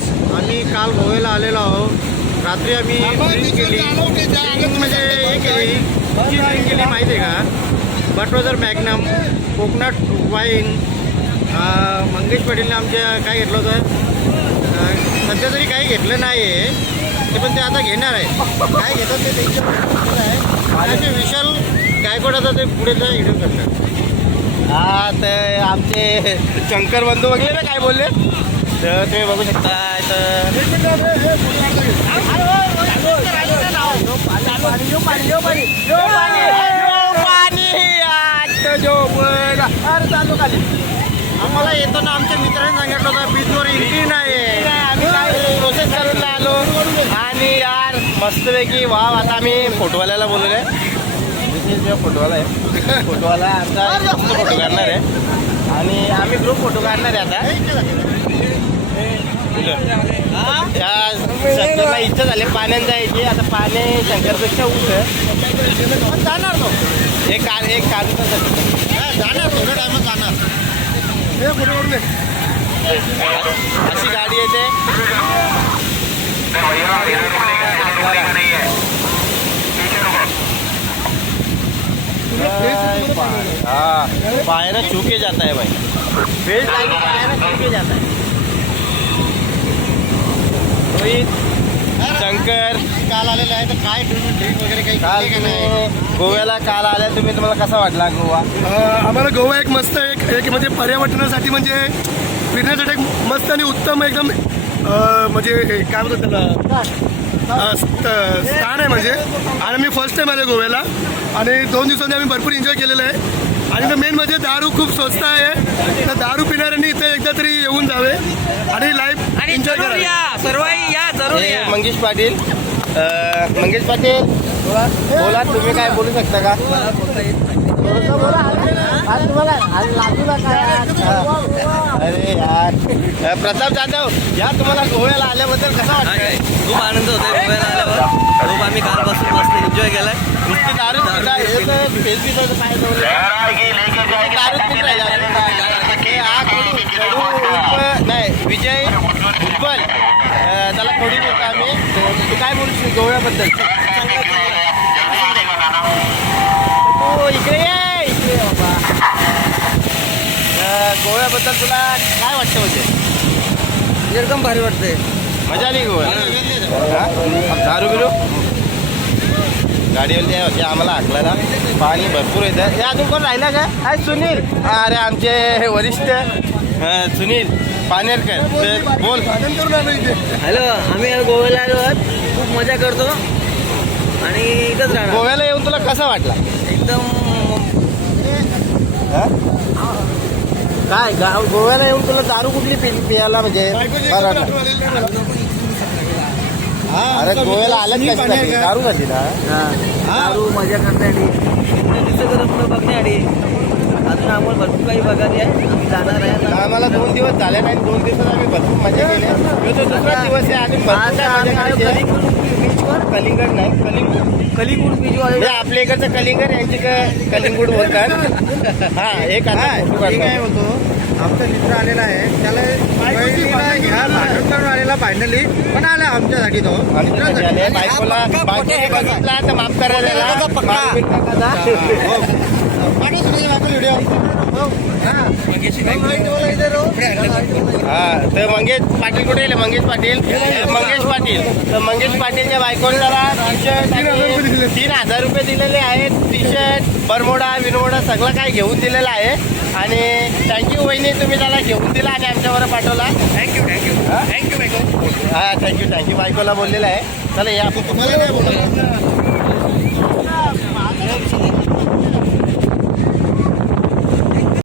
Guys, आम्ही काल गोव्याला आलेलो आहोत. रात्री आम्ही ड्रिंक केली. ड्रिंक म्हणजे हे केली, जी ड्रिंक केली माहिती आहे का? बटरोजर मॅग्नम, कोकोनट वाईन. मंगेश पाटीलने आमच्या काय घेतलं होतं, सध्या तरी काही घेतलं नाही आहे ते, पण ते आता घेणार आहे. काय घेतात ते त्यांच्यावर आहे. आणि विशाल गायकवाड आता ते पुढे व्हिडिओ करणार. हा, तर आमचे शंकर बंधू वगैरे ना काय बोलले तर तुम्ही बघू शकता. आम्हाला येताना आमच्या मित्रांनी सांगितलं होतं बीचवर एंट्री नाही आहे. आम्ही प्रोसेस करून आलो आणि यार मस्तपैकी वाव. आता आम्ही फोटोवाल्याला बोललेलो आहे. जो फोटोवाला आहे, फोटोवाला आमचा फोटो काढणार आहे आणि आम्ही ग्रुप फोटो काढणार आहे. आता शंकरला इच्छा झाली पाण्यात जायची. आता पाणी शंकरपेक्षा उंच जाणार तो, एक काढून जाणार थोड्या टायमात जाणार. अशी गाडी येते. हाँ, पायरा छूके जाता है भाई. बेल्ट लागे पायरा छूके जाता है. रोहित, शंकर काल आलेलं आहे तर काय ड्रिंक वगैरे काही काल केली का नाही? गोव्याला काल आल्या तुम्ही, तुम्हाला कसा वाटला गोवा? आम्हाला गोवा एक मस्त एक म्हणजे पर्यटनासाठी म्हणजे फिरण्यासाठी एक मस्त आणि उत्तम एकदम म्हणजे काय म्हणतात त्याला स्थान आहे म्हणजे. आणि मी फर्स्ट टाइम आले गोव्याला आणि 2 दिवसांनी आम्ही भरपूर एन्जॉय केलेलं आहे. आणि मेन म्हणजे दारू खूप स्वस्त आहे, तर दारू पिणाऱ्यांनी इथे एकदा तरी येऊन जावे आणि लाईफ एन्जॉय करावे. मंगेश पाटील, मंगेश पाटील बोला, तुम्ही काय बोलू शकता का? अरे यार, प्रताप जाधव या, तुम्हाला गोव्याला आल्याबद्दल कसं वाटतं? खूप आनंद होतोय गोव्याला आल्यावर. खूप आम्ही कालपासून मस्त एन्जॉय केलाय. नुसती दारू पिता, हे तर फेसबुकचं पाय दारू पित नाही. विजय उज्ज्वल त्याला थोडी बोलतो आम्ही. तू काय बोलू गोव्याबद्दल? तू इकडे ये, इकडे बाबा. गोव्याबद्दल तुला काय वाटतं? म्हणजे एकदम भारी वाटतंय. मजा आली गोव्याला? दारू बिरू गाडीवर होते आम्हाला हाकलायला. पाणी भरपूर येतं. हे अजून कोण राहिला का? काय सुनील? अरे आमचे वरिष्ठ सुनील पानेरकर, तर बोल. हॅलो, आम्ही गोव्याला आलो आहोत. खूप मजा करतो आणि इथंच राहणार. गोव्याला येऊन तुला कसा वाटला? एकदम काय गोव्याला येऊन तुला दारू कुठली पियाला म्हणजे अरे गोव्याला आल्याच कशासाठी? दारू झाली ना. दारू मजा करण्यासाठी, निसर्गरम्य बघण्यासाठी. अजून आम्हाला भरपूर काही बघायचे आहे. आम्ही जाणार आहे. आम्हाला 2 दिवस झाले नाही. 2 दिवसात आम्ही भरपूर मजा केली. तो दुसरा दिवस आहे आणि बीचवर कलिंगड नाही, कलिंगूट बीचवर आपल्या इकडचं कलिंगड, यांची कलिंगूड बोलतात. हा, एक काय होतो, आमचा मित्र आलेला आहे, त्याला बहिणीला ह्या भांडण करून आलेला फायनली, पण आला आमच्यासाठी तो. बायकोला बघितला तर माफ करायला व्हिडिओ. हा, तर मंगेश पाटील कुठे गेले? मंगेश पाटील तर मंगेश पाटीलच्या बायकोने जरा टी-शर्ट 3,000 रुपये दिलेले आहेत. टी-शर्ट, बरमोडा विनमोडा सगळं काय घेऊन दिलेलं आहे. आणि थँक्यू वहिनी, तुम्ही त्याला घेऊन दिला आणि आमच्यावर पाठवला. थँक्यू हा, थँक्यू बायकोला बोललेलं आहे. चला या, आपण तुम्हाला काय बोलतो.